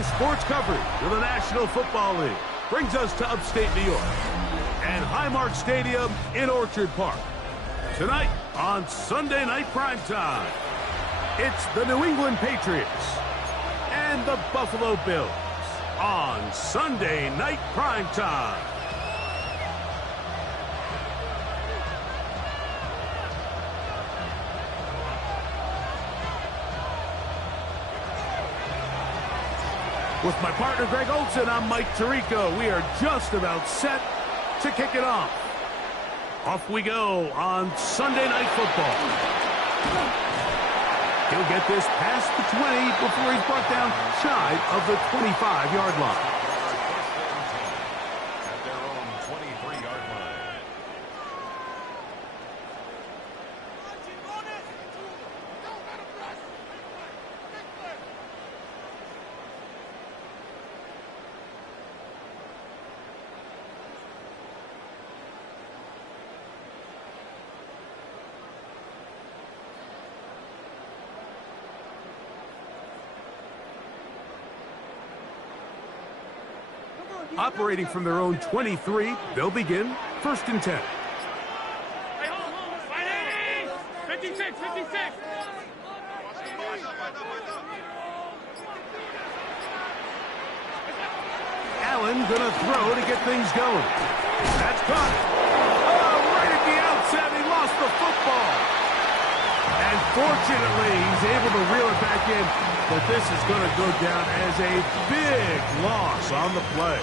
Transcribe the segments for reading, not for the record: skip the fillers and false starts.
Today's sports coverage of the National Football League brings us to upstate New York and Highmark Stadium in Orchard Park. Tonight on Sunday Night Primetime, it's the New England Patriots and the Buffalo Bills on Sunday Night Primetime. With my partner, Greg Olson, I'm Mike Tirico. We are just about set to kick it off. Off we go on Sunday Night Football. He'll get this past the 20 before he's brought down shy of the 25-yard line. At their own 23-yard line. Operating from their own 23, they'll begin 1st and 10. Hey, hold on. 56, 56. Allen gonna throw to get things going. That's caught. Oh, right at the outset, he lost the football. And fortunately, he's able to reel it back in, but this is going to go down as a big loss on the play.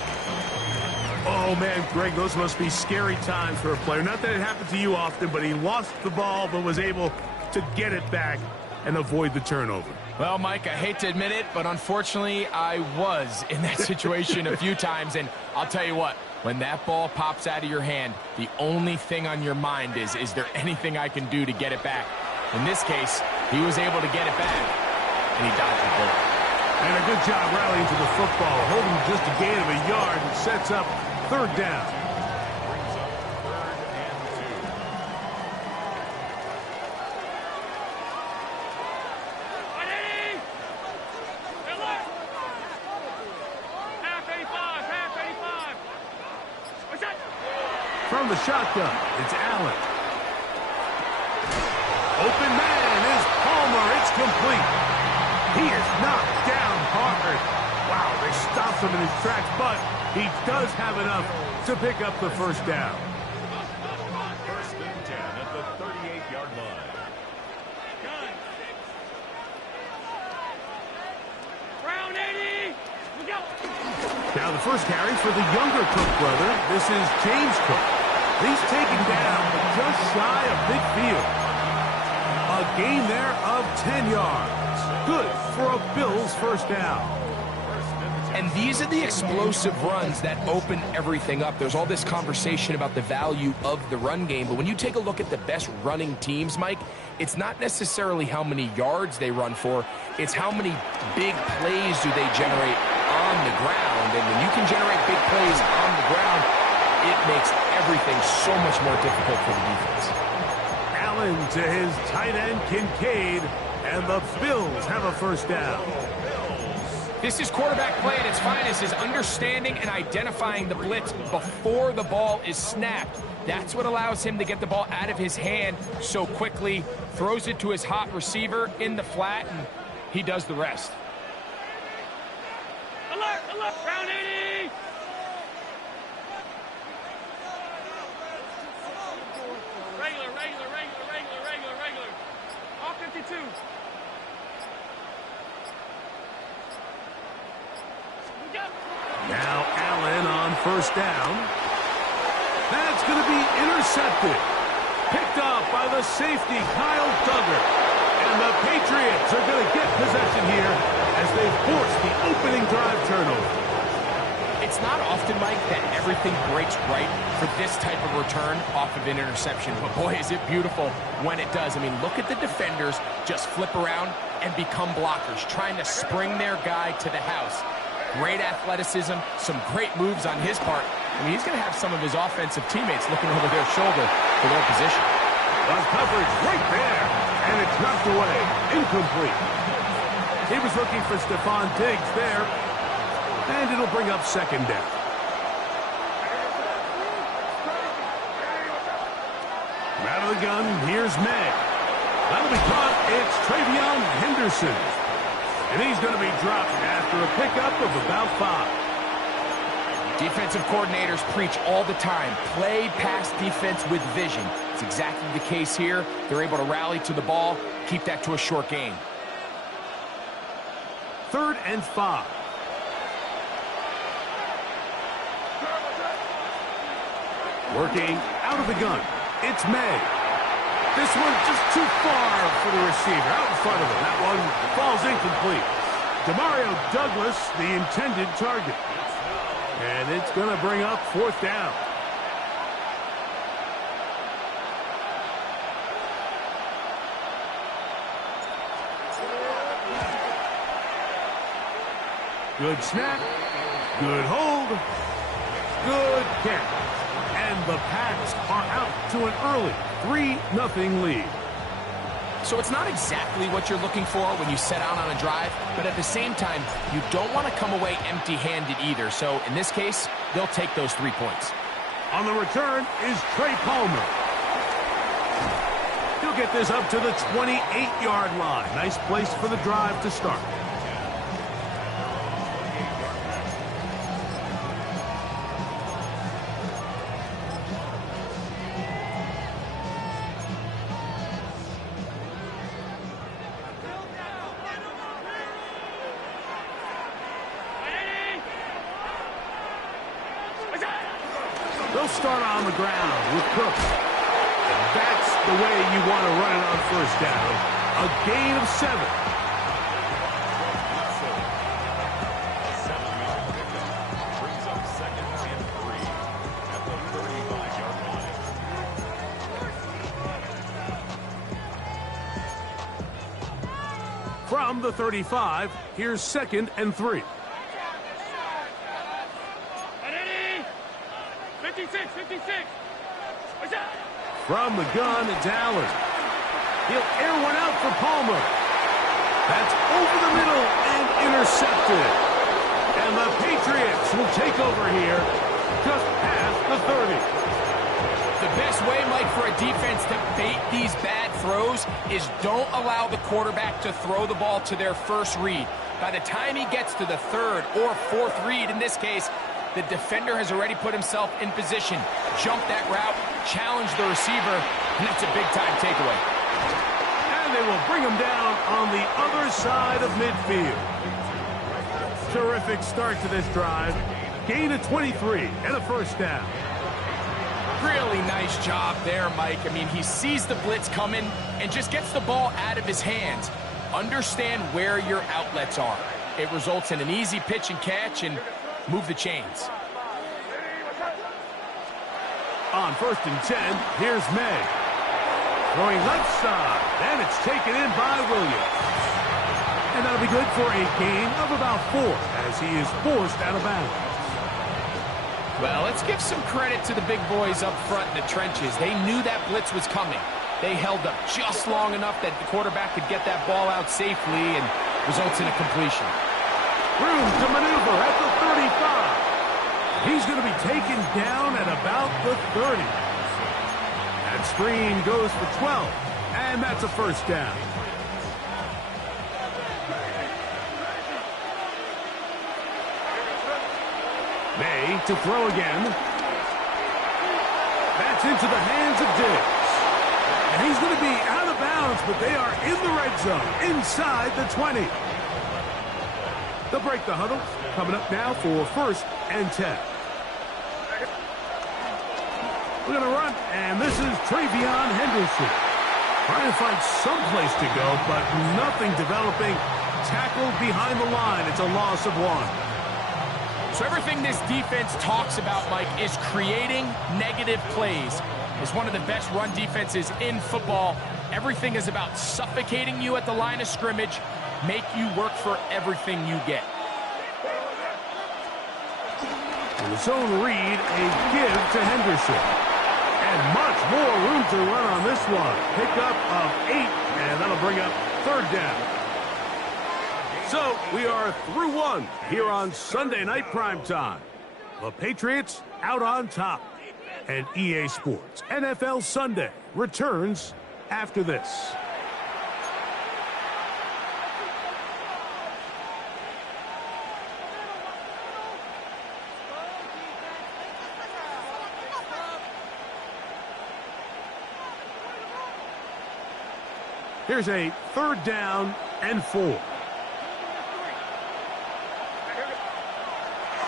Oh, man, Greg, those must be scary times for a player. Not that it happened to you often, but he lost the ball but was able to get it back and avoid the turnover. Well, Mike, I hate to admit it, but unfortunately, I was in that situation a few times, and I'll tell you what, when that ball pops out of your hand, the only thing on your mind is there anything I can do to get it back? In this case, he was able to get it back, and he dodged the bullet. And a good job rallying to the football, holding just a gain of a yard and sets up 3rd down. Brings up 3rd and 2. From the shotgun, it's Allen. Open man is Palmer. It's complete. He is knocked down hard. Wow, they stopped him in his tracks, but he does have enough to pick up the 1st down. 1st and 10 at the 38-yard line. Brown 80. We go. Now the first carry for the younger Cook brother. This is James Cook. He's taken down just shy of midfield. A gain there of 10 yards. Good for a Bills 1st down. And these are the explosive runs that open everything up. There's all this conversation about the value of the run game, but when you take a look at the best running teams, Mike, it's not necessarily how many yards they run for, it's how many big plays do they generate on the ground. And when you can generate big plays on the ground, it makes everything so much more difficult for the defense. Allen to his tight end, Kincaid, and the Bills have a 1st down. This is quarterback play at its finest, is understanding and identifying the blitz before the ball is snapped. That's what allows him to get the ball out of his hand so quickly, throws it to his hot receiver in the flat, and he does the rest. Alert, alert. Brown 80. Regular. All 52. Now Allen on 1st down. That's going to be intercepted. Picked off by the safety, Kyle Duggar. And the Patriots are going to get possession here as they force the opening drive turnover. It's not often, Mike, that everything breaks right for this type of return off of an interception. But boy, is it beautiful when it does. I mean, look at the defenders just flip around and become blockers, trying to spring their guy to the house. Great athleticism, some great moves on his part. I mean, he's going to have some of his offensive teammates looking over their shoulder for their position. On coverage right there, and it's knocked away. Incomplete. He was looking for Stephon Diggs there, And it'll bring up second down. Out of the gun, here's May. That'll be caught. It's Travion Henderson. And he's going to be dropped after a pickup of about 5. Defensive coordinators preach all the time, play pass defense with vision. It's exactly the case here. They're able to rally to the ball, keep that to a short gain. 3rd and 5. Working out of the gun. It's May. This one just too far for the receiver. Out in front of him. That one falls incomplete. Demario Douglas, the intended target. And it's going to bring up 4th down. Good snap. Good hold. Good catch. And the Pats are out to an early 3-0 lead. So it's not exactly what you're looking for when you set out on a drive, but at the same time, you don't want to come away empty-handed either. So in this case, they'll take those 3 points. On the return is Trey Palmer. He'll get this up to the 28-yard line. Nice place for the drive to start. They'll start on the ground with Brooks. And that's the way you want to run it on 1st down. A gain of 7. Brings up 2nd and 3 at the 35-yard line. From the 35, here's 2nd and 3. 56. From the gun, it's Allen. He'll air one out for Palmer. That's over the middle and intercepted. And the Patriots will take over here just past the 30. The best way, Mike, for a defense to bait these bad throws is don't allow the quarterback to throw the ball to their first read. By the time he gets to the 3rd or 4th read, in this case, the defender has already put himself in position, jump that route, challenge the receiver, and that's a big-time takeaway. And they will bring him down on the other side of midfield. Terrific start to this drive. Gain of 23 and a 1st down. Really nice job there, Mike. I mean, he sees the blitz coming and just gets the ball out of his hands. Understand where your outlets are. It results in an easy pitch and catch and move the chains. On 1st and 10, here's May. Throwing left side, and it's taken in by Williams. And that'll be good for a gain of about 4 as he is forced out of bounds. Well, let's give some credit to the big boys up front in the trenches. They knew that blitz was coming. They held up just long enough that the quarterback could get that ball out safely and results in a completion. Room to maneuver at the 35. He's going to be taken down at about the 30. That screen goes for 12, and that's a 1st down. May to throw again. That's into the hands of Diggs. And he's going to be out of bounds, but they are in the red zone, inside the 20. They'll break the huddle. Coming up now for 1st and 10. We're going to run, and this is Travion Henderson. Trying to find some place to go, but nothing developing. Tackled behind the line. It's a loss of 1. So everything this defense talks about, Mike, is creating negative plays. It's one of the best run defenses in football. Everything is about suffocating you at the line of scrimmage, make you work for everything you get. In the zone read, a give to Henderson. And much more room to run on this one. Pickup of 8, and that'll bring up 3rd down. So we are through one here on Sunday Night Primetime. The Patriots out on top. And EA Sports NFL Sunday returns after this. Here's a 3rd down and 4.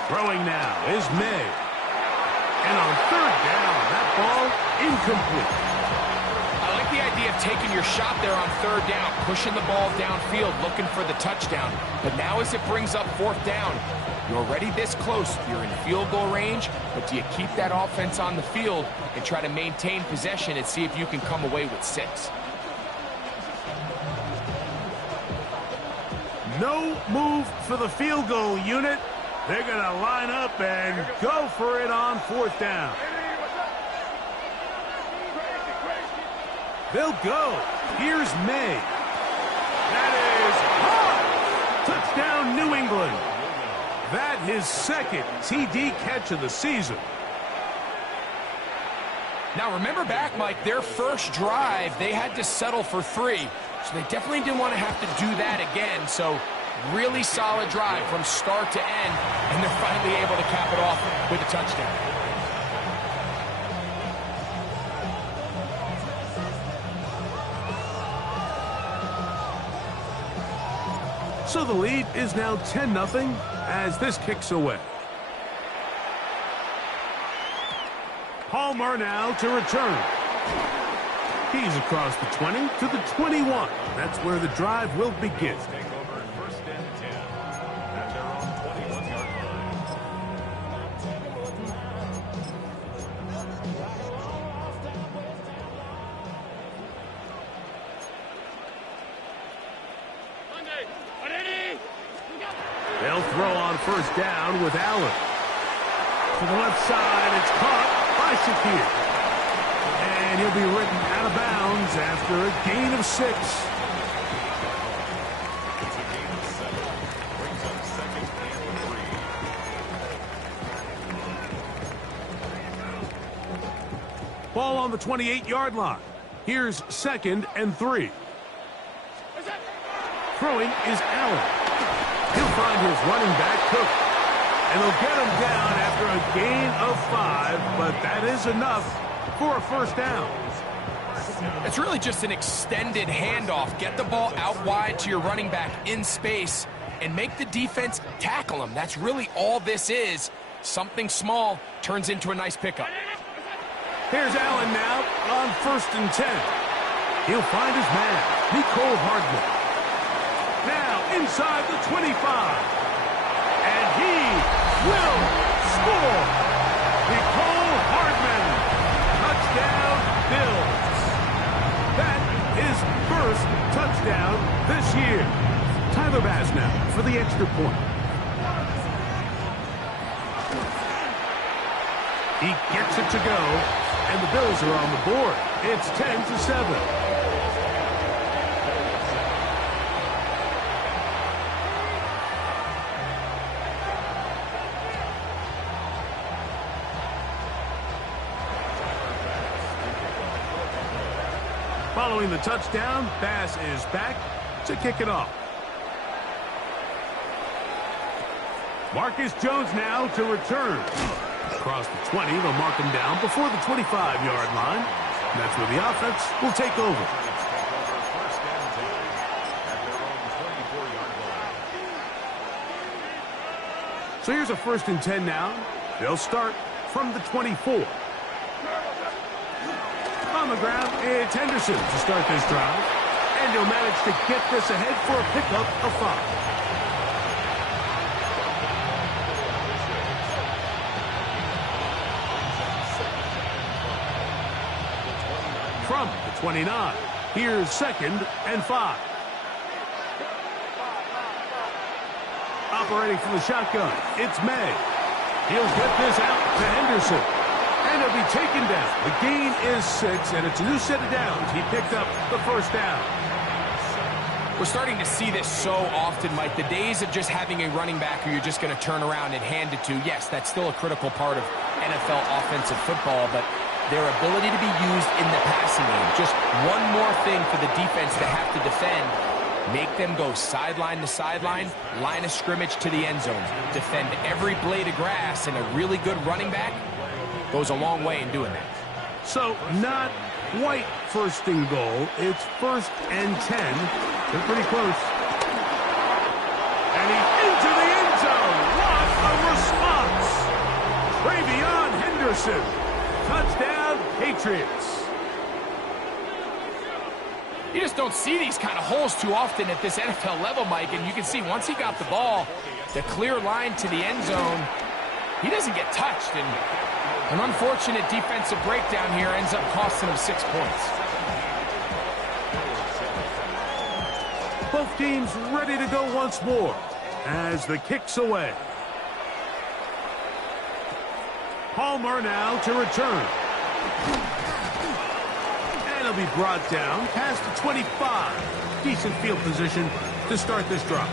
Throwing now is May. And on 3rd down, that ball incomplete. I like the idea of taking your shot there on 3rd down, pushing the ball downfield, looking for the touchdown. But now as it brings up 4th down, you're already this close. You're in field goal range, but do you keep that offense on the field and try to maintain possession and see if you can come away with 6? No move for the field goal unit. They're going to line up and go for it on 4th down. They'll go. Here's May. That is high. Touchdown, New England. That his 2nd TD catch of the season. Now remember back, Mike, their first drive, they had to settle for 3. So they definitely didn't want to have to do that again. So really solid drive from start to end, and they're finally able to cap it off with a touchdown. So the lead is now 10-0 as this kicks away. Palmer now to return. He's across the 20 to the 21. That's where the drive will begin. Take over at 1st and 10 at their own 21-yard line. Monday. 180. They'll throw on 1st down with Allen. To the left side, it's caught by Shakir. And he'll be written out of bounds after a gain of 6. It's a gain of 7. Brings up 2nd and 3. Ball on the 28-yard line. Here's 2nd and 3. Throwing is Allen. He'll find his running back, Cook. And they'll get him down after a gain of 5, but that is enough for a 1st down. It's really just an extended handoff. Get the ball out wide to your running back in space and make the defense tackle him. That's really all this is. Something small turns into a nice pickup. Here's Allen now on 1st and 10. He'll find his man, Mecole Hardman. Now inside the 25. And he will score. Mecole Hardman. Touchdown, Bills. That is first touchdown this year. Tyler Bass now for the extra point. He gets it to go, and the Bills are on the board. It's 10-7. Following the touchdown, Bass is back to kick it off. Marcus Jones now to return. Across the 20, they'll mark him down before the 25-yard line. And that's where the offense will take over. First and 10 at their own 24-yard line. So here's a 1st and 10 now. They'll start from the 24. On the ground, it's Henderson to start this drive. And he'll manage to get this ahead for a pickup of 5. From the 29, here's 2nd and 5. Operating from the shotgun, it's May. He'll get this out to Henderson. And he'll be taken down. The gain is 6, and it's a new set of downs. He picked up the 1st down. We're starting to see this so often, Mike. The days of just having a running back who you're just going to turn around and hand it to, yes, that's still a critical part of NFL offensive football, but their ability to be used in the passing game, just one more thing for the defense to have to defend, make them go sideline to sideline, line of scrimmage to the end zone, defend every blade of grass, and a really good running back goes a long way in doing that. So, not quite first and goal. It's 1st and 10. They're pretty close. And he's into the end zone. What a response! Travion Henderson. Touchdown, Patriots. You just don't see these kind of holes too often at this NFL level, Mike, and you can see once he got the ball, the clear line to the end zone, he doesn't get touched, and an unfortunate defensive breakdown here ends up costing him 6 points. Both teams ready to go once more as the kick's away. Palmer now to return. And he'll be brought down past the 25. Decent field position to start this drive.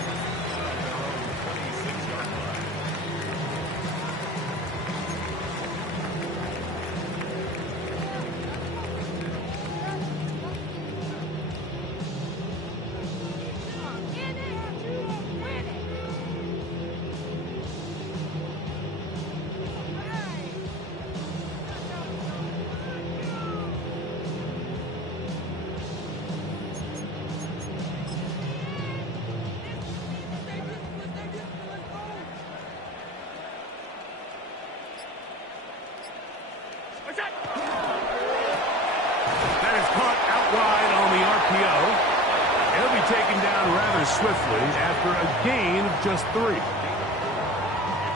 That is caught out wide on the RPO. It'll be taken down rather swiftly after a gain of just 3. It's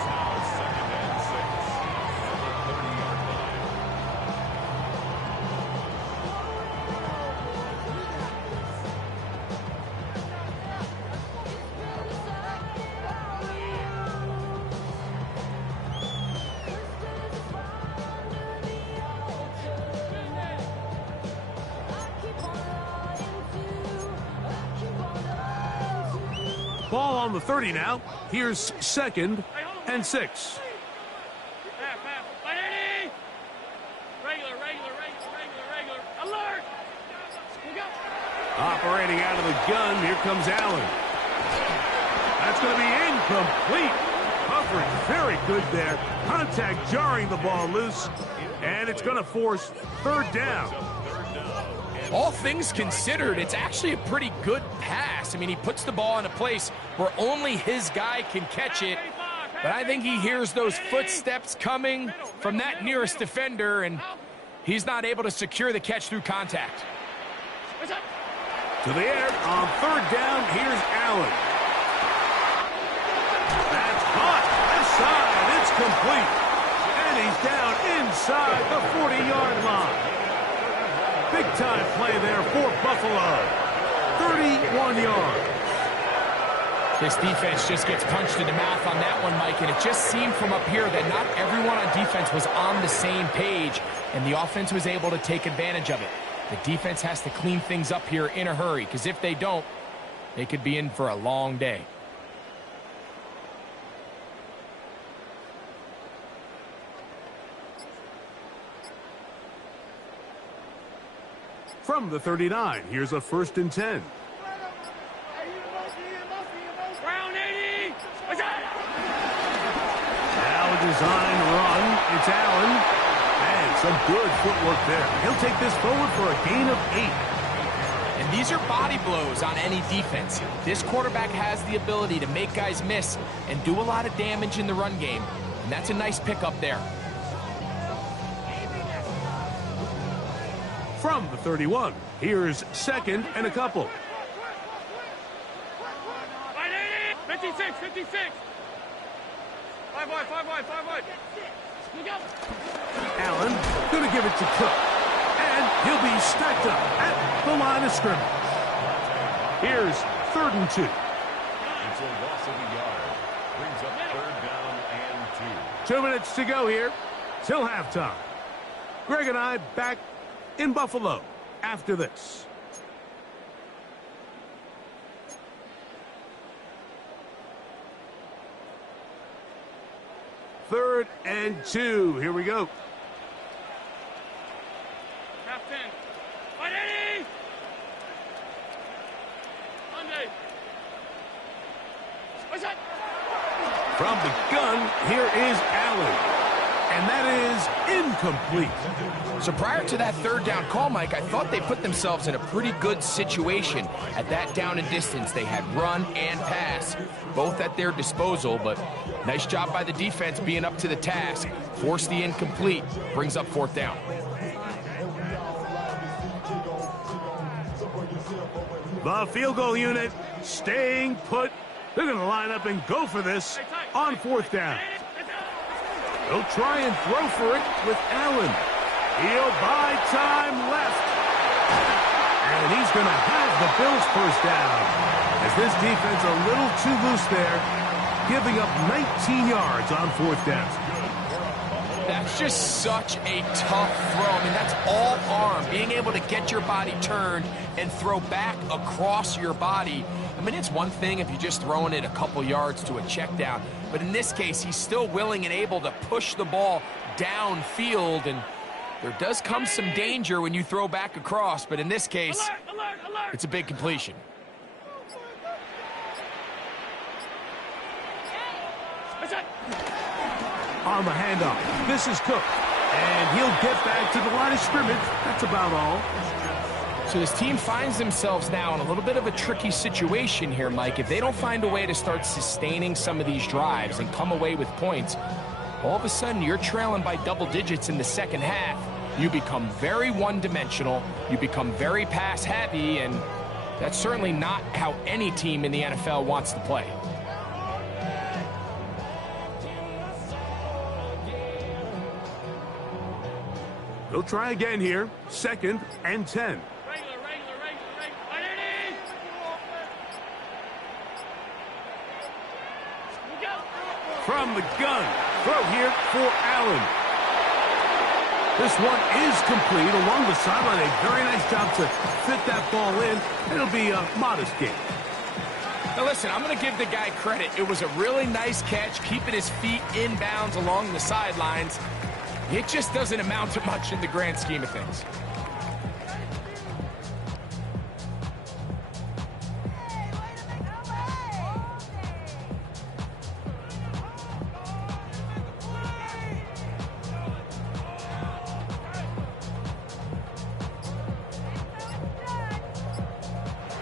now 2nd and 6 at the 30-yard line. Ball on the 30 now. Here's 2nd and 6. Regular. Alert! Operating out of the gun, here comes Allen. That's going to be incomplete. Coverage very good there. Contact jarring the ball loose. And it's going to force 3rd down. All things considered, it's actually a pretty good pass. I mean, he puts the ball in a place where only his guy can catch it. But I think he hears those footsteps coming from that nearest defender, and he's not able to secure the catch through contact. To the air on 3rd down. Here's Allen. That's caught. Left side. It's complete. And he's down inside the 40-yard line. Big-time play there for Buffalo. 31 yards. This defense just gets punched in the mouth on that one, Mike, and it just seemed from up here that not everyone on defense was on the same page, and the offense was able to take advantage of it. The defense has to clean things up here in a hurry, because if they don't, they could be in for a long day. From the 39, here's a 1st and 10. Round 80! Now a design run. It's Allen. And some good footwork there. He'll take this forward for a gain of 8. And these are body blows on any defense. This quarterback has the ability to make guys miss and do a lot of damage in the run game. And that's a nice pickup there. From the 31, here's 2nd and a couple. 56! 5 wide. Allen going to give it to Cook. And he'll be stacked up at the line of scrimmage. Here's 3rd and 2. It's a loss of a yard. Brings up 3rd down and 2. 2 minutes to go here till halftime. Greg and I back in Buffalo after this. 3rd and 2. Here we go. Half 10. 180. Monday. What's that? From the gun, here is Allen. And that is incomplete. So prior to that 3rd down call, Mike, I thought they put themselves in a pretty good situation. At that down and distance, they had run and pass, both at their disposal, but nice job by the defense being up to the task. Force the incomplete, brings up 4th down. The field goal unit staying put. They're going to line up and go for this on 4th down. They'll try and throw for it with Allen. He'll buy time left. And he's going to have the Bills 1st down. As this defense a little too loose there, giving up 19 yards on 4th down. That's just such a tough throw. I mean, that's all arm. Being able to get your body turned and throw back across your body. I mean, it's one thing if you're just throwing it a couple yards to a check down, but in this case, he's still willing and able to push the ball downfield, and there does come some danger when you throw back across, but in this case, it's a big completion. On the handoff, this is Cook, and he'll get back to the line of scrimmage. That's about all. So this team finds themselves now in a little bit of a tricky situation here, Mike. If they don't find a way to start sustaining some of these drives and come away with points, all of a sudden you're trailing by double digits in the 2nd half. You become very one-dimensional, you become very pass-heavy, and that's certainly not how any team in the NFL wants to play. They'll try again here, 2nd and 10. From the gun, throw here for Allen. This one is complete along the sideline. A very nice job to fit that ball in. It'll be a modest gain. Now listen, I'm going to give the guy credit. It was a really nice catch, keeping his feet inbounds along the sidelines. It just doesn't amount to much in the grand scheme of things.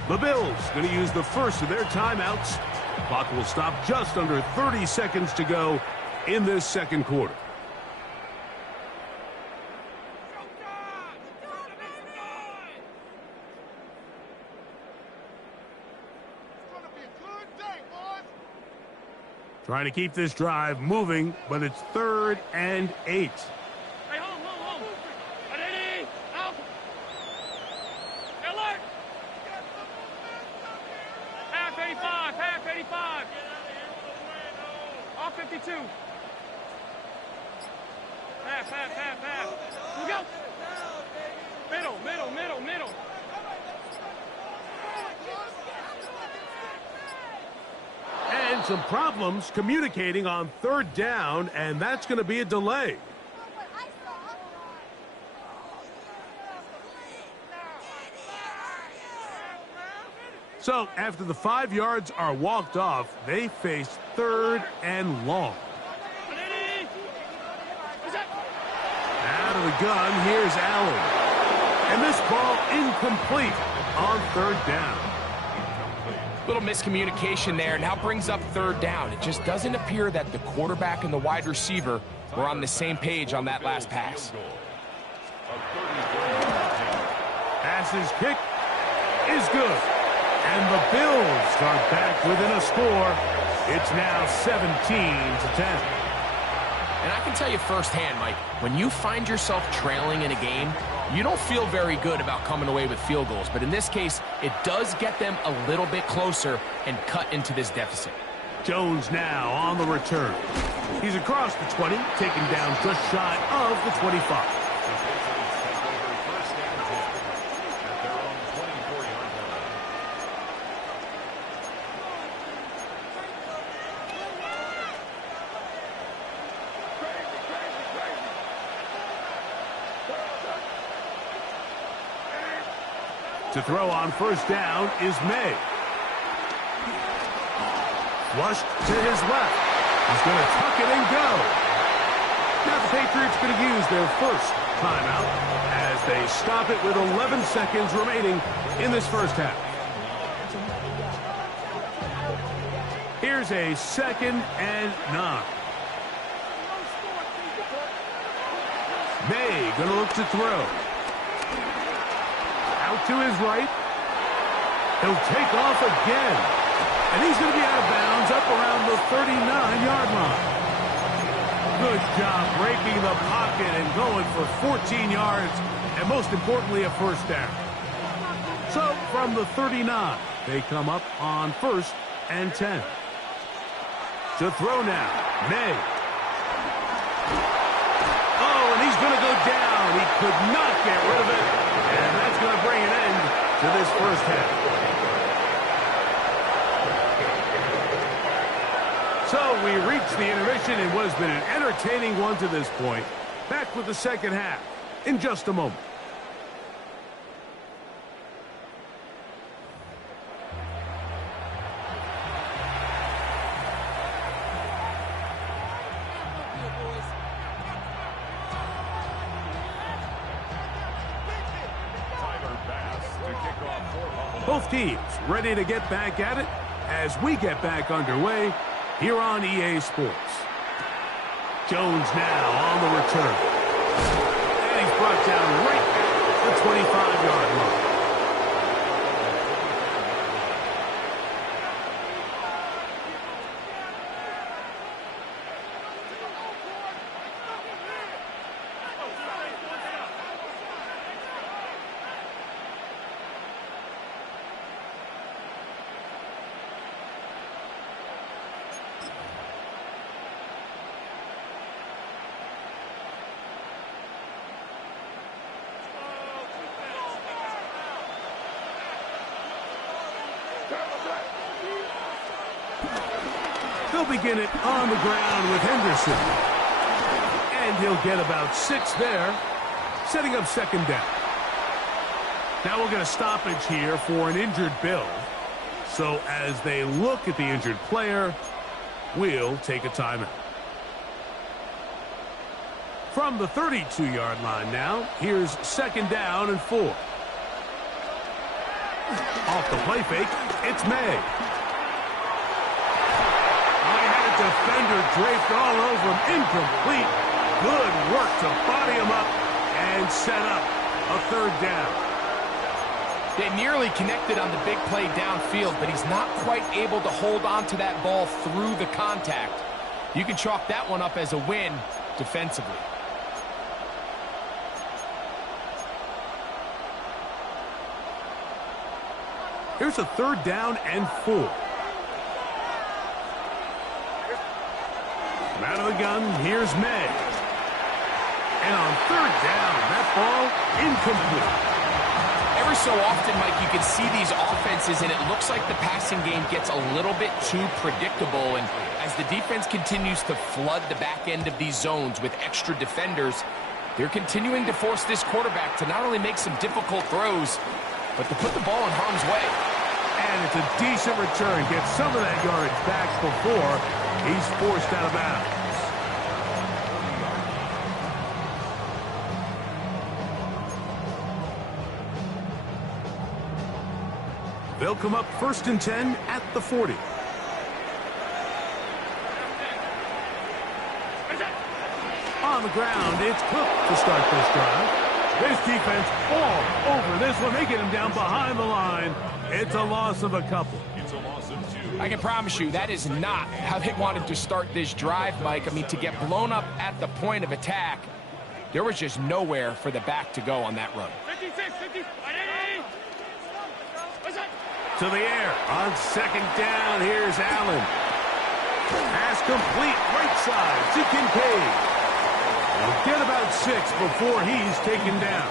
The Bills going to use the first of their timeouts. Clock will stop just under 30 seconds to go in this 2nd quarter. Trying to keep this drive moving, but it's 3rd and 8. Hey, home. 180. Out. Alert. Half 85. All 52. Half. We go. Middle. And some problems communicating on 3rd down, and that's going to be a delay. So after the 5 yards are walked off, they face 3rd and long. Out of the gun, here's Allen. And this ball incomplete on 3rd down. Little miscommunication there. Now brings up 3rd down. It just doesn't appear that the quarterback and the wide receiver were on the same page on that last pass. Pass is kicked is good. And the Bills are back within a score. It's now 17-10. And I can tell you firsthand, Mike, when you find yourself trailing in a game, you don't feel very good about coming away with field goals. But in this case, it does get them a little bit closer and cut into this deficit. Jones now on the return. He's across the 20, taken down just shy of the 25. To throw on first down is May. Flushed to his left. He's going to tuck it and go. Now the Patriots going to use their first timeout as they stop it with 11 seconds remaining in this first half. Here's a 2nd and 9. May going to look to throw. Out to his right. He'll take off again. And he's going to be out of bounds up around the 39-yard line. Good job breaking the pocket and going for 14 yards, and most importantly, a first down. So from the 39, they come up on 1st and 10. To throw now, May. Oh, and he's going to go down. He could not get rid of it, and that's going to bring an end to this first half. So we reached the intermission in what has been an entertaining one to this point. Back with the second half in just a moment. Both teams ready to get back at it as we get back underway here on EA Sports. Jones now on the return. And he's brought down right at the 25-yard line. They'll begin it on the ground with Henderson. And he'll get about 6 there, setting up second down. Now we'll get a stoppage here for an injured Bill. So as they look at the injured player, we'll take a timeout. From the 32-yard line now, here's second down and 4. Off the play fake, it's May. Defender draped all over him, incomplete. Good work to body him up and set up a third down. They nearly connected on the big play downfield, but he's not quite able to hold on to that ball through the contact. You can chalk that one up as a win defensively. Here's a third down and 4. Out of the gun, here's May. And on third down, that ball incomplete. Every so often, Mike, you can see these offenses, and it looks like the passing game gets a little bit too predictable. And as the defense continues to flood the back end of these zones with extra defenders, they're continuing to force this quarterback to not only make some difficult throws, but to put the ball in harm's way. And it's a decent return. Gets some of that yardage back before he's forced out of bounds. They'll come up 1st and 10 at the 40. On the ground, it's Cook to start this drive. This defense all over this one. They get him down behind the line. It's a loss of a couple. It's a loss of 2. I can promise you that is not how they wanted to start this drive, Mike. I mean, to get blown up at the point of attack, there was just nowhere for the back to go on that run. 56, 50, To the air on second down. Here's Allen. Pass complete right side to Kincaid. He'll get about 6 before he's taken down.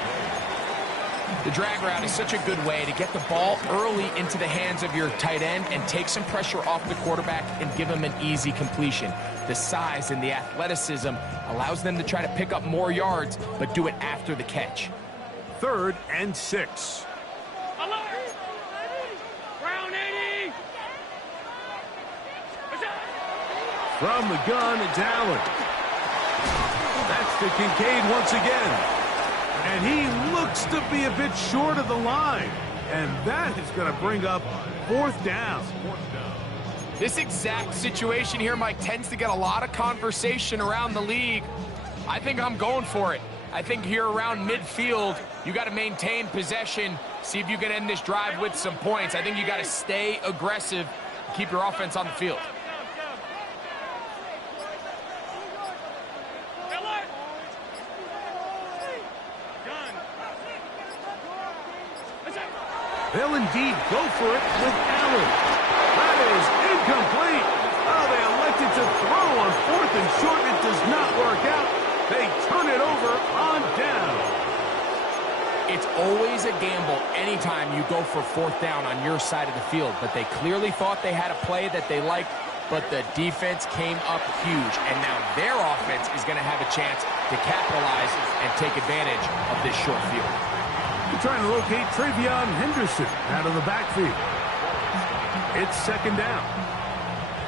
The drag route is such a good way to get the ball early into the hands of your tight end and take some pressure off the quarterback and give him an easy completion. The size and the athleticism allows them to try to pick up more yards, but do it after the catch. 3rd and 6. Hello. From the gun, it's Allen. That's to Kincaid once again. And he looks to be a bit short of the line. And that is going to bring up 4th down. This exact situation here, Mike, tends to get a lot of conversation around the league. I think I'm going for it. I think here around midfield, you got to maintain possession, see if you can end this drive with some points. I think you got to stay aggressive, keep your offense on the field. They'll indeed go for it with Allen. That is incomplete. Oh, they elected to throw on 4th and short. It does not work out. They turn it over on down. It's always a gamble anytime you go for 4th down on your side of the field, but they clearly thought they had a play that they liked, but the defense came up huge, and now their offense is going to have a chance to capitalize and take advantage of this short field. They're trying to locate Travion Henderson out of the backfield. It's 2nd down.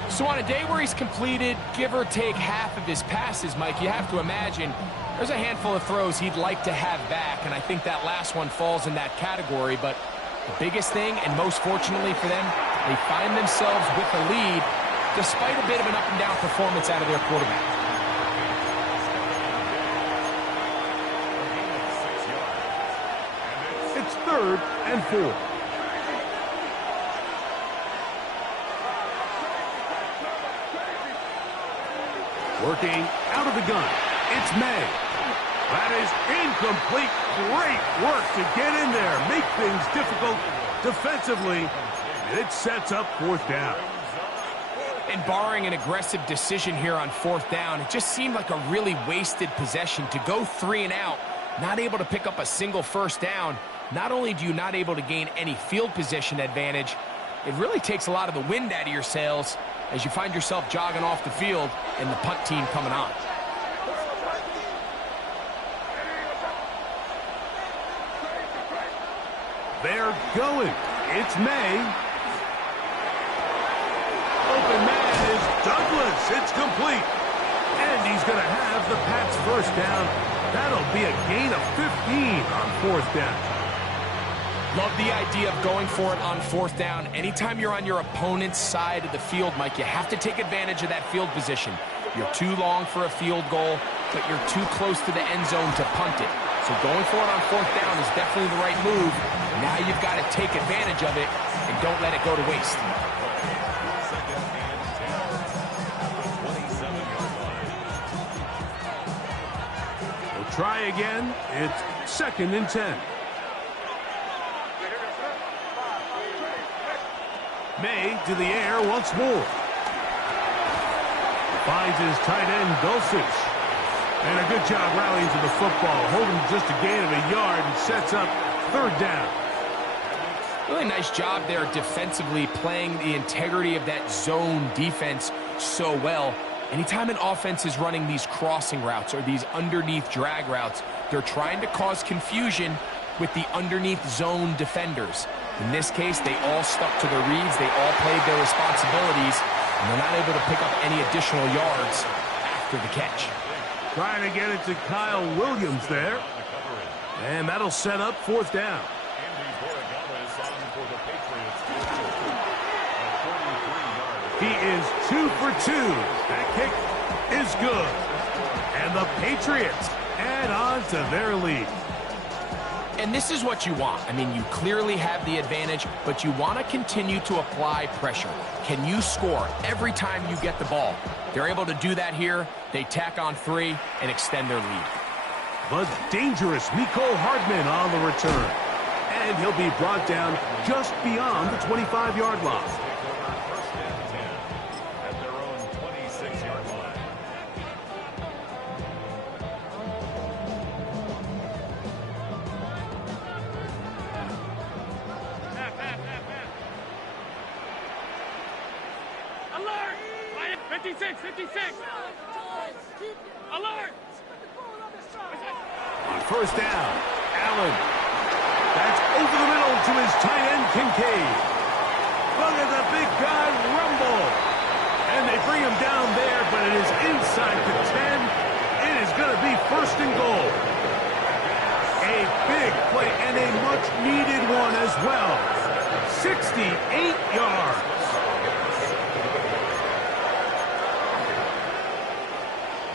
So on a day where he's completed, give or take half of his passes, Mike, you have to imagine there's a handful of throws he'd like to have back, and I think that last one falls in that category. But the biggest thing, and most fortunately for them, they find themselves with the lead despite a bit of an up-and-down performance out of their quarterback. It's 3rd and 4. Working out of the gun, it's May. That is incomplete. Great work to get in there, make things difficult defensively. And it sets up 4th down. And barring an aggressive decision here on 4th down, it just seemed like a really wasted possession to go 3 and out, not able to pick up a single 1st down. Not only do you not able to gain any field position advantage, it really takes a lot of the wind out of your sails as you find yourself jogging off the field and the punt team coming on. They're going. It's May. Open man is Douglas. It's complete. And he's going to have the Pats 1st down. That'll be a gain of 15 on 4th down. Love the idea of going for it on 4th down. Anytime you're on your opponent's side of the field, Mike, you have to take advantage of that field position. You're too long for a field goal, but you're too close to the end zone to punt it. So going for it on 4th down is definitely the right move. Now you've got to take advantage of it and don't let it go to waste. We'll try again. It's 2nd and 10. May to the air once more. Finds his tight end, Dulcich. And a good job rallying to the football. Holding just a gain of a yard and sets up 3rd down. Really nice job there defensively, playing the integrity of that zone defense so well. Anytime an offense is running these crossing routes or these underneath drag routes, they're trying to cause confusion with the underneath zone defenders. In this case, they all stuck to their reads, they all played their responsibilities, and they're not able to pick up any additional yards after the catch. Trying to get it to Kyle Williams there. And that'll set up 4th down. He is 2 for 2. That kick is good. And the Patriots add on to their lead. And this is what you want. I mean, you clearly have the advantage, but you want to continue to apply pressure. Can you score every time you get the ball? They're able to do that here. They tack on 3 and extend their lead. The dangerous Mecole Hardman on the return. And he'll be brought down just beyond the 25-yard line. At their own 26-yard line. Alert! 56, 56! Alert! On 1st down, Allen. That's over the middle to his tight end, Kincaid. Look at the big guy rumble. And they bring him down there inside the 10. It is going to be first and goal. A big play and a much-needed one as well. 68 yards.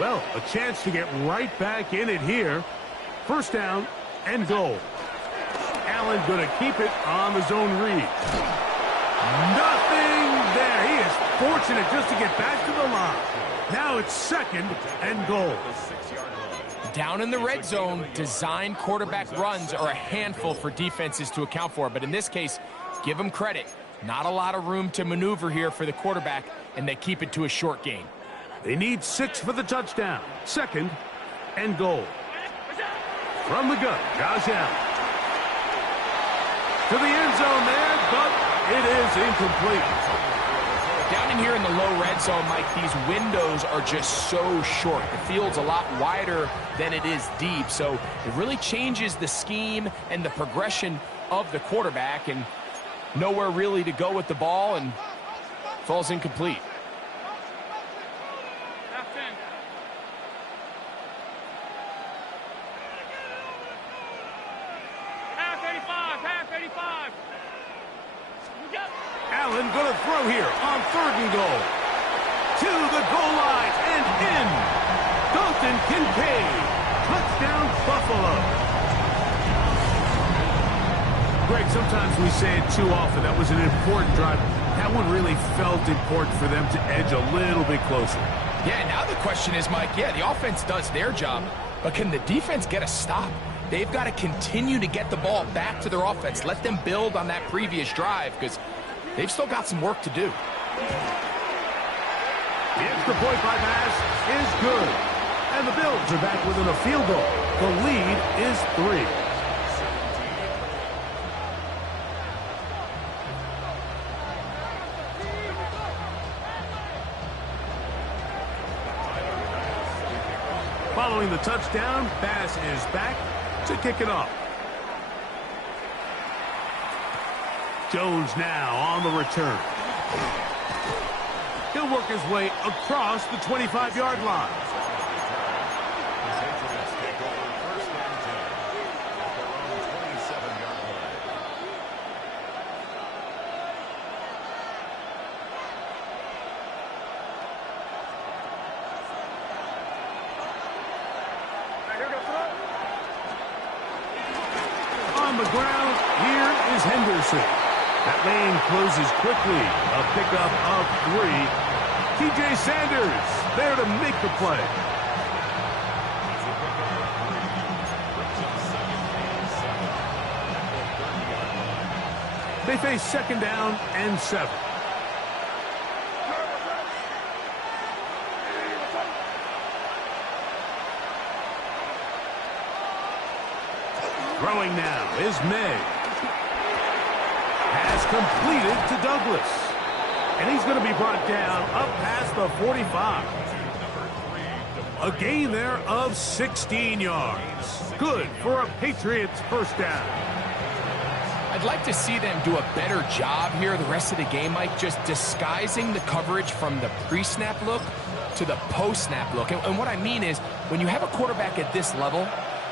Well, a chance to get right back in it here. First down and goal. Allen going to keep it on the zone read. Nothing there. He is fortunate just to get back to the line. Now it's second and goal. Down in the red zone, design quarterback runs are a handful for defenses to account for. But in this case, give them credit. Not a lot of room to maneuver here for the quarterback, and they keep it to a short gain. They need 6 for the touchdown. Second and goal. From the gun, Josh Allen. To the end zone there, but it is incomplete. Down in here in the low red zone, Mike, these windows are just so short. The field's a lot wider than it is deep, so it really changes the scheme and the progression of the quarterback, and nowhere really to go with the ball, and falls incomplete. Allen going to throw here on third and goal. To the goal line and in. Dalton Kincaid. Touchdown Buffalo. Greg, sometimes we say it too often. That was an important drive. That one really felt important for them to edge a little bit closer. Yeah, now the question is, Mike, yeah, the offense does their job, but can the defense get a stop? They've got to continue to get the ball back to their offense. Let them build on that previous drive, because they've still got some work to do. The extra point by pass is good. And the Bills are back within a field goal. The lead is 3. Following the touchdown, Bass is back to kick it off. Jones now on the return. He'll work his way across the 25-yard line. On the ground, here is Henderson. That lane closes quickly. A pickup of 3. TJ Sanders there to make the play. They face second down and 7. Throwing now is May. Pass completed to Douglas. And he's going to be brought down up past the 45. A gain there of 16 yards. Good for a Patriots first down. I'd like to see them do a better job here the rest of the game, Mike, just disguising the coverage from the pre-snap look to the post-snap look. And what I mean is, when you have a quarterback at this level,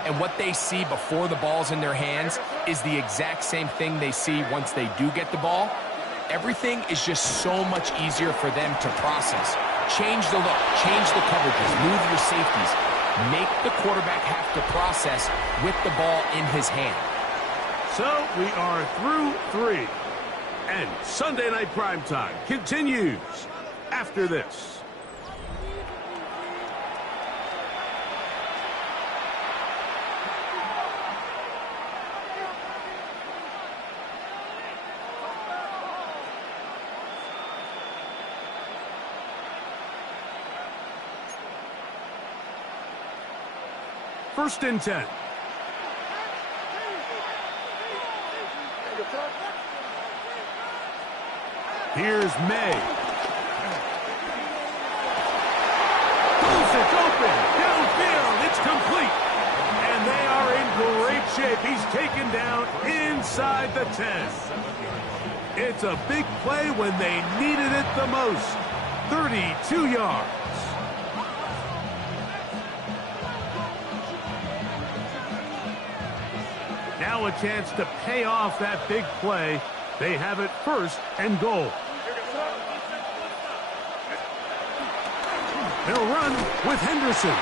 and what they see before the ball's in their hands is the exact same thing they see once they do get the ball, everything is just so much easier for them to process. Change the look, change the coverages, move your safeties. Make the quarterback have to process with the ball in his hand. So we are through 3. And Sunday Night Primetime continues after this. First and 10. Here's May. Pulls it open. Downfield. It's complete. And they are in great shape. He's taken down inside the 10. It's a big play when they needed it the most. 32 yards. Now a chance to pay off that big play. They have it 1st and goal. They'll run with Henderson.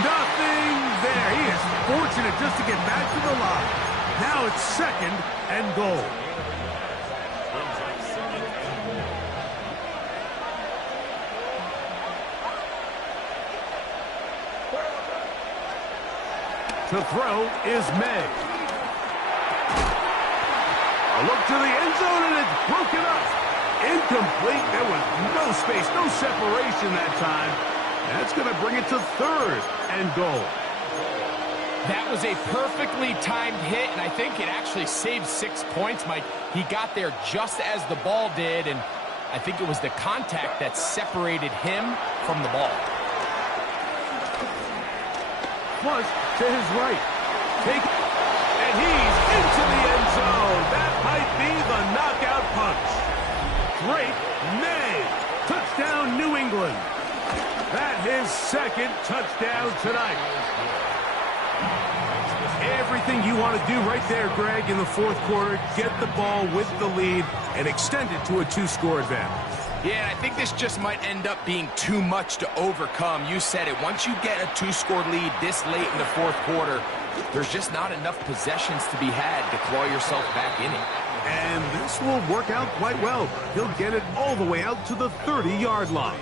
Nothing there. He is fortunate just to get back to the line. Now it's 2nd and goal. To throw is May. A look to the end zone, and it's broken up. Incomplete. There was no space, no separation that time. That's going to bring it to 3rd and goal. That was a perfectly timed hit, and I think it actually saved 6 points, Mike. He got there just as the ball did, and I think it was the contact that separated him from the ball. Flush to his right. And he's into the end zone. That might be the knockout punch. Drake May. Touchdown, New England. That's his 2nd touchdown tonight. Everything you want to do right there, Greg, in the 4th quarter. Get the ball with the lead and extend it to a 2-score advantage. Yeah, I think this just might end up being too much to overcome. You said it. Once you get a 2-score lead this late in the 4th quarter, there's just not enough possessions to be had to claw yourself back in it. And this will work out quite well. He'll get it all the way out to the 30-yard line.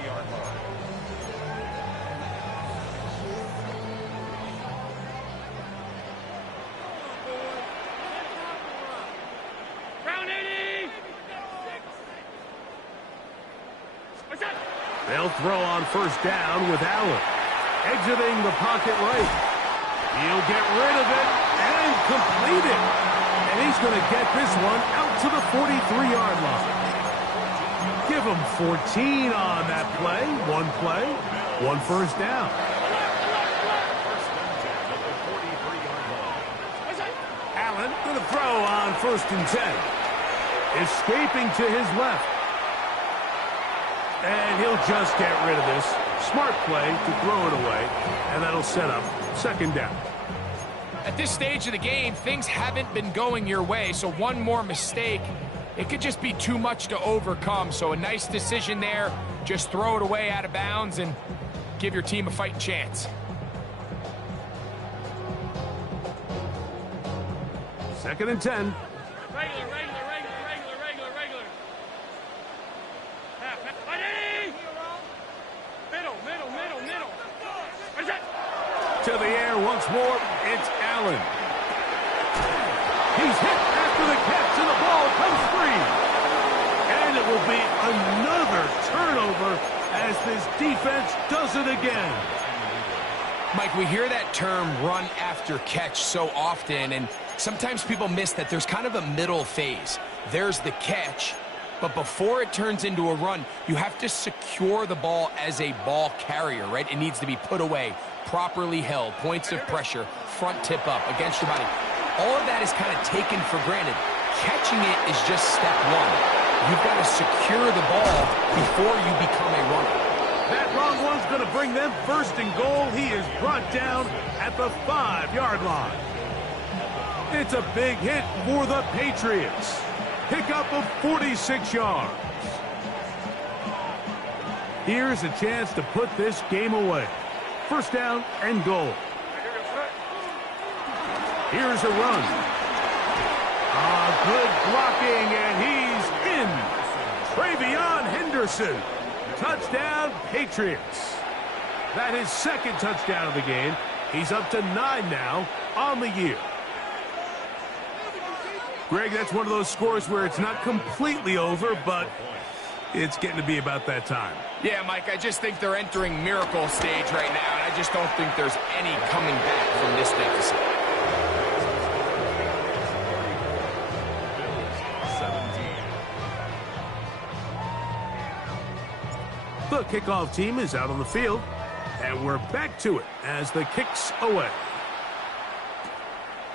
They'll throw on 1st down with Allen. Exiting the pocket right. He'll get rid of it and complete it. And he's going to get this one out to the 43-yard line. Give him 14 on that play. 1 first down. Allen going to throw on 1st and 10. Escaping to his left. And he'll just get rid of this. Smart play to throw it away. And that'll set up 2nd down. At this stage of the game, things haven't been going your way, so one more mistake, it could just be too much to overcome. So a nice decision there. Just throw it away out of bounds and give your team a fighting chance. 2nd and 10. Regular. Middle. To the air once more, it's Allen. He's hit after the catch, and the ball comes free. And it will be another turnover as this defense does it again. Mike, we hear that term run after catch so often, and sometimes people miss that there's kind of a middle phase. There's the catch, but before it turns into a run, you have to secure the ball as a ball carrier, right? It needs to be put away, properly held, points of pressure, front tip up against your body. All of that is kind of taken for granted. Catching it is just step one. You've got to secure the ball before you become a runner. That long one's going to bring them 1st and goal. He is brought down at the 5-yard line. It's a big hit for the Patriots. Pickup of 46 yards. Here's a chance to put this game away. 1st down and goal. Here's a run. Good blocking, and he's in. Travion Henderson. Touchdown, Patriots. That is 2nd touchdown of the game. He's up to 9 now on the year. Greg, that's one of those scores where it's not completely over, but it's getting to be about that time. Yeah, Mike, I just think they're entering miracle stage right now, and I just don't think there's any coming back from this deficit. The kickoff team is out on the field, and we're back to it as the kick's away.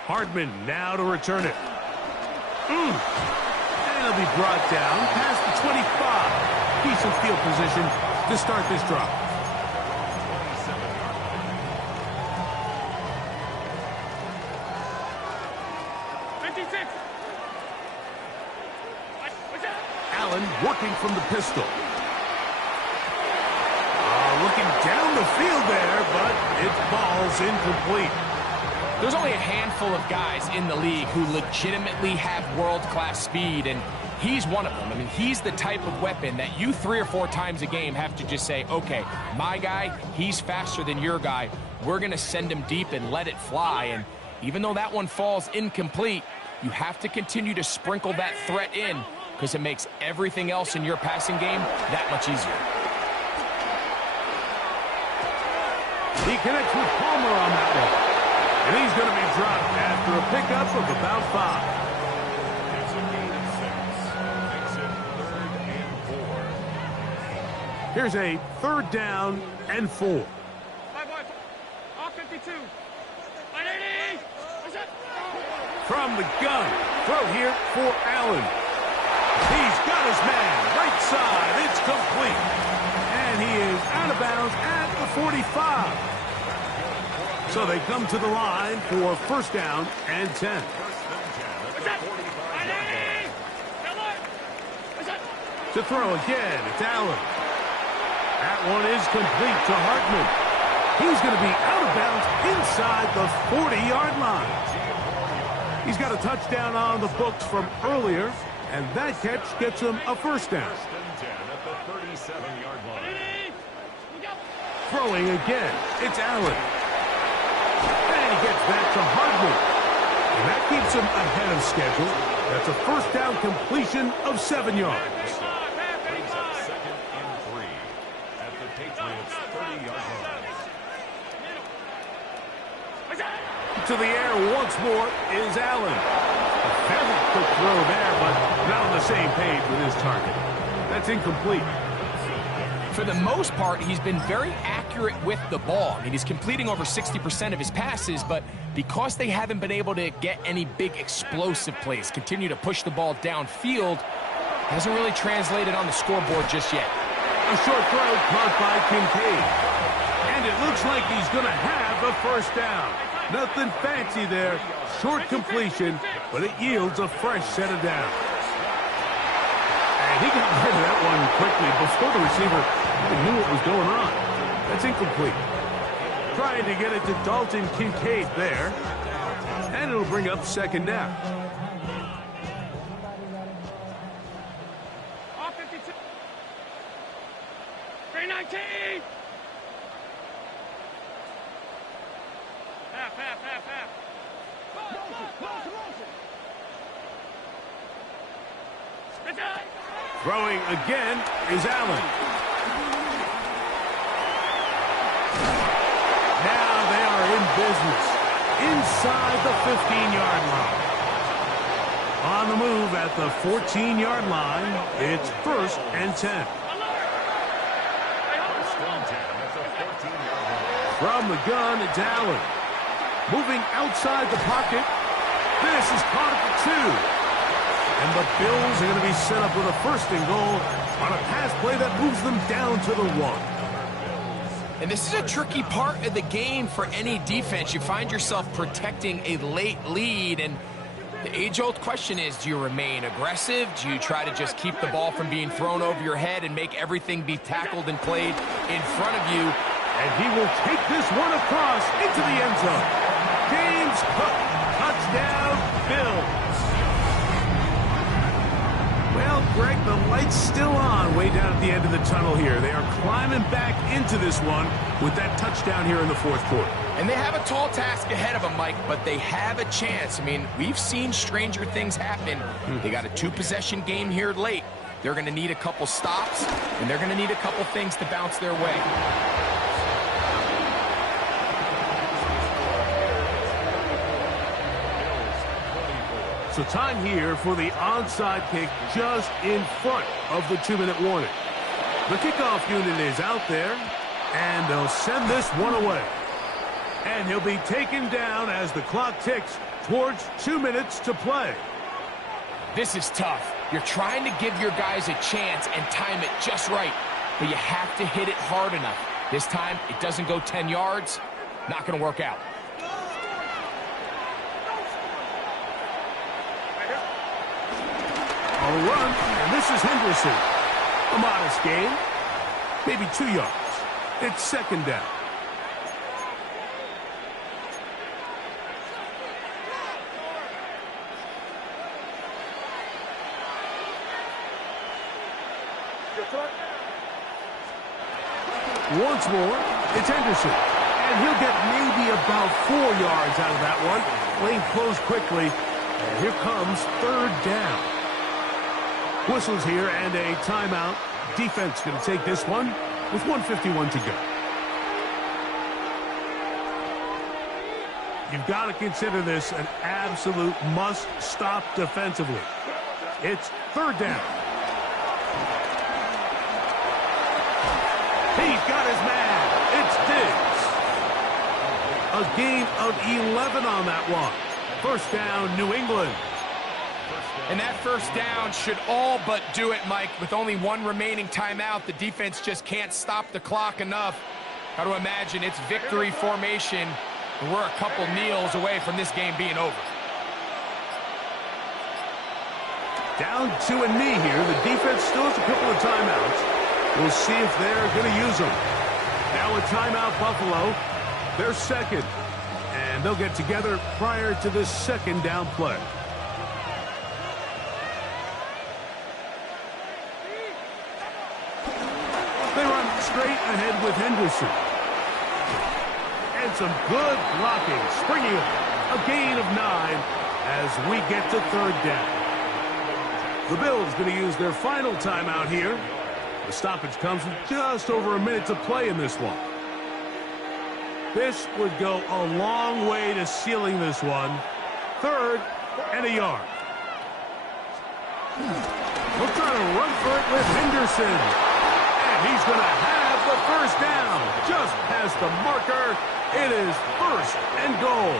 Hardman now to return it. And it'll be brought down past the 25. Decent field position to start this drive. Allen working from the pistol. Looking down the field there, but its ball's incomplete. There's only a handful of guys in the league who legitimately have world-class speed, and he's one of them. I mean, he's the type of weapon that you 3 or 4 times a game have to just say, okay, my guy, he's faster than your guy. We're going to send him deep and let it fly. And even though that one falls incomplete, you have to continue to sprinkle that threat in because it makes everything else in your passing game that much easier. He connects with Palmer on that one. And he's going to be dropped after a pickup of about 5. It's a gain of 6. Makes it 3rd and 4. Here's a 3rd down and 4. All 52. 180. What's up? From the gun. Throw here for Allen. He's got his man. Right side. It's complete. And he is out of bounds at the 45. So they come to the line for 1st down and 10. What's up? 180. What's up? To throw again, it's Allen. That one is complete to Hartman. He's going to be out of bounds inside the 40-yard line. He's got a touchdown on the books from earlier, and that catch gets him a 1st down. 1st and 10 at the 37-yard line. Throwing again, it's Allen. And he gets that to Hartman. And that keeps him ahead of schedule. That's a 1st down completion of 7 yards. Brings up 2nd and 3 at the Patriots' 30-yard line. To the air once more is Allen. A very quick throw there, but not on the same page with his target. That's incomplete. For the most part, he's been very accurate with the ball. I mean, he's completing over 60% of his passes, but because they haven't been able to get any big explosive plays, continue to push the ball downfield, hasn't really translated on the scoreboard just yet. A short throw caught by Kincaid. And it looks like he's going to have a 1st down. Nothing fancy there. Short completion, but it yields a fresh set of downs. And he got rid of that one quickly before the receiver even knew what was going on. That's incomplete. Trying to get it to Dalton Kincaid there. And it'll bring up 2nd down. All 52. 319. Half. Throwing again is Allen. Now they are in business inside the 15-yard line. On the move at the 14-yard line, it's 1st and 10. 1st and 10 at the 14-yard line. From the gun, it's Allen. Moving outside the pocket. This is caught at the 2. And the Bills are going to be set up with a 1st and goal on a pass play that moves them down to the 1. And this is a tricky part of the game for any defense. You find yourself protecting a late lead, and the age-old question is, do you remain aggressive? Do you try to just keep the ball from being thrown over your head and make everything be tackled and played in front of you? And he will take this one across into the end zone. James Cook, touchdown, Bills. Well, Greg, the light's still on way down at the end of the tunnel here. They are climbing back into this one with that touchdown here in the 4th quarter. And they have a tall task ahead of them, Mike, but they have a chance. I mean, we've seen stranger things happen. They got a 2-possession game here late. They're going to need a couple stops, and they're going to need a couple things to bounce their way. So time here for the onside kick just in front of the 2-minute warning. The kickoff unit is out there, and they'll send this one away. And he'll be taken down as the clock ticks towards 2 minutes to play. This is tough. You're trying to give your guys a chance and time it just right, but you have to hit it hard enough. This time, it doesn't go 10 yards. Not going to work out. On the run, and this is Henderson. A modest gain, maybe 2 yards. It's second down. Once more, it's Henderson. And he'll get maybe about 4 yards out of that one. Lane closed quickly. And here comes third down. Whistles here and a timeout. Defense going to take this one with 1:51 to go. You've got to consider this an absolute must-stop defensively. It's third down. He's got his man. It's Diggs. A gain of 11 on that one. First down, New England. And that first down should all but do it, Mike. With only one remaining timeout, the defense just can't stop the clock enough. Got to imagine it's victory formation, and we're a couple kneels away from this game being over. Down to a knee here. The defense still has a couple of timeouts. We'll see if they're going to use them. Now a timeout, Buffalo. They're second. And they'll get together prior to this second down play. They run straight ahead with Henderson. And some good blocking. Springing a gain of 9 as we get to third down. The Bills going to use their final timeout here. The stoppage comes with just over a minute to play in this one. This would go a long way to sealing this one. Third and a yard. We'll try to run for it with Henderson. And he's going to have the first down. Just past the marker. It is first and goal.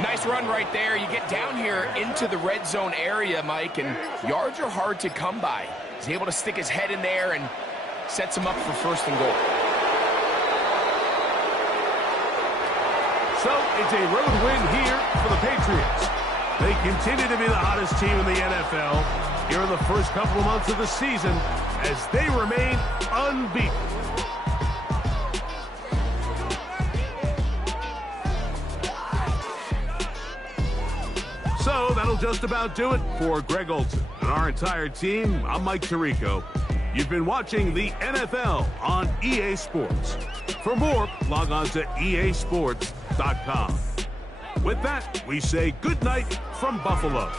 Nice run right there. You get down here into the red zone area, Mike, and yards are hard to come by. He's able to stick his head in there and sets him up for first and goal. So it's a road win here for the Patriots. They continue to be the hottest team in the NFL here in the first couple of months of the season as they remain unbeaten. So that'll just about do it for Greg Olsen and our entire team. I'm Mike Tirico. You've been watching the NFL on EA Sports. For more, log on to easports.com. With that, we say good night from Buffalo.